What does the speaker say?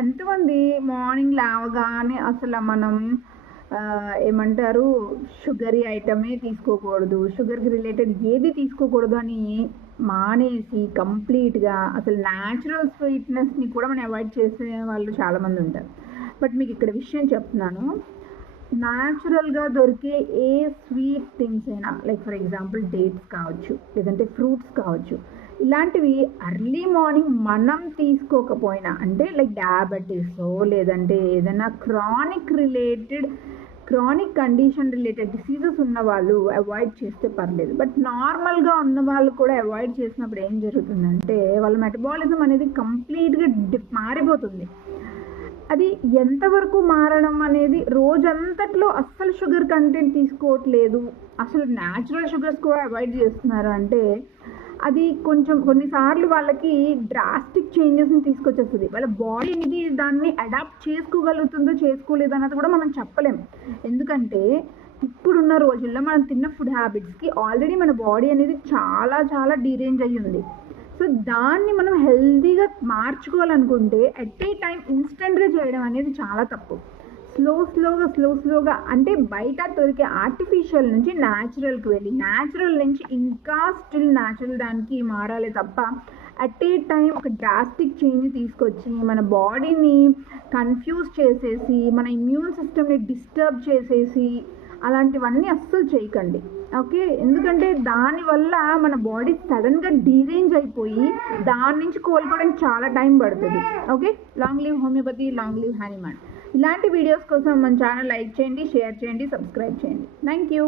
ఎంతమంది మార్నింగ్ లేవగానే అసలు మనం ఏమంటారు షుగరీ ఐటమే తీసుకోకూడదు, షుగర్కి రిలేటెడ్ ఏది తీసుకోకూడదు అని మానేసి కంప్లీట్గా అసలు న్యాచురల్ స్వీట్నెస్ని కూడా మనం అవాయిడ్ చేసే వాళ్ళు చాలామంది ఉంటారు. బట్ మీకు ఇక్కడ విషయం చెప్తున్నాను, న్యాచురల్గా దొరికే ఏ స్వీట్ థింగ్స్ అయినా, లైక్ ఫర్ ఎగ్జాంపుల్ డేట్స్ కావచ్చు, లేదంటే ఫ్రూట్స్ కావచ్చు, ఇలాంటివి ఎర్లీ మార్నింగ్ మనం తీసుకోకపోయినా, అంటే లైక్ డయాబెటీస్ లేదంటే ఏదైనా క్రానిక్ కండిషన్ రిలేటెడ్ డిసీజెస్ ఉన్న వాళ్ళు అవాయిడ్ చేస్తే పర్లేదు. బట్ నార్మల్గా ఉన్న వాళ్ళు కూడా అవాయిడ్ చేసినప్పుడు ఏం జరుగుతుందంటే వాళ్ళ మెటబాలిజం అనేది కంప్లీట్గా మారిపోతుంది. అది ఎంతవరకు మారడం అనేది రోజంతట్లో అస్సలు షుగర్ కంటెంట్ తీసుకోవట్లేదు, అసలు న్యాచురల్ షుగర్స్ కూడా అవాయిడ్ చేస్తున్నారు అంటే అది కొంచెం కొన్నిసార్లు వాళ్ళకి డ్రాస్టిక్ చేంజెస్ని తీసుకొచ్చేస్తుంది. వాళ్ళ బాడీ అనేది దాన్ని అడాప్ట్ చేసుకోగలుగుతుందో చేసుకోలేదో అన్నది కూడా మనం చెప్పలేం. ఎందుకంటే ఇప్పుడున్న రోజుల్లో మనం తిన్న ఫుడ్ హ్యాబిట్స్కి ఆల్రెడీ మన బాడీ అనేది చాలా చాలా డీరేంజ్ అయ్యి ఉంది. సో దాన్ని మనం హెల్తీగా మార్చుకోవాలనుకుంటే ఎట్ ఏ టైం ఇన్స్టెంట్గా చేయడం అనేది చాలా తప్పు. స్లోగా అంటే బయట దొరికే ఆర్టిఫిషియల్ నుంచి న్యాచురల్కి వెళ్ళి న్యాచురల్ నుంచి ఇంకా స్టిల్ న్యాచురల్ దానికి మారాలి తప్ప అట్ ఏ టైం ఒక డ్రాస్టిక్ చేంజ్ తీసుకొచ్చి మన బాడీని కన్ఫ్యూజ్ చేసేసి మన ఇమ్యూన్ సిస్టమ్ని డిస్టర్బ్ చేసేసి అలాంటివన్నీ అస్సలు చేయకండి, ఓకే? ఎందుకంటే దానివల్ల మన బాడీ సడన్గా డీరేంజ్ అయిపోయి దాని నుంచి కోలుకోవడానికి చాలా టైం పడుతుంది, okay? Long live homeopathy, long live Hahnemann. ఇలాంటి వీడియోస్ కోసం మన ఛానల్ లైక్ చేయండి, షేర్ చేయండి, సబ్స్క్రైబ్ చేయండి. Thank you.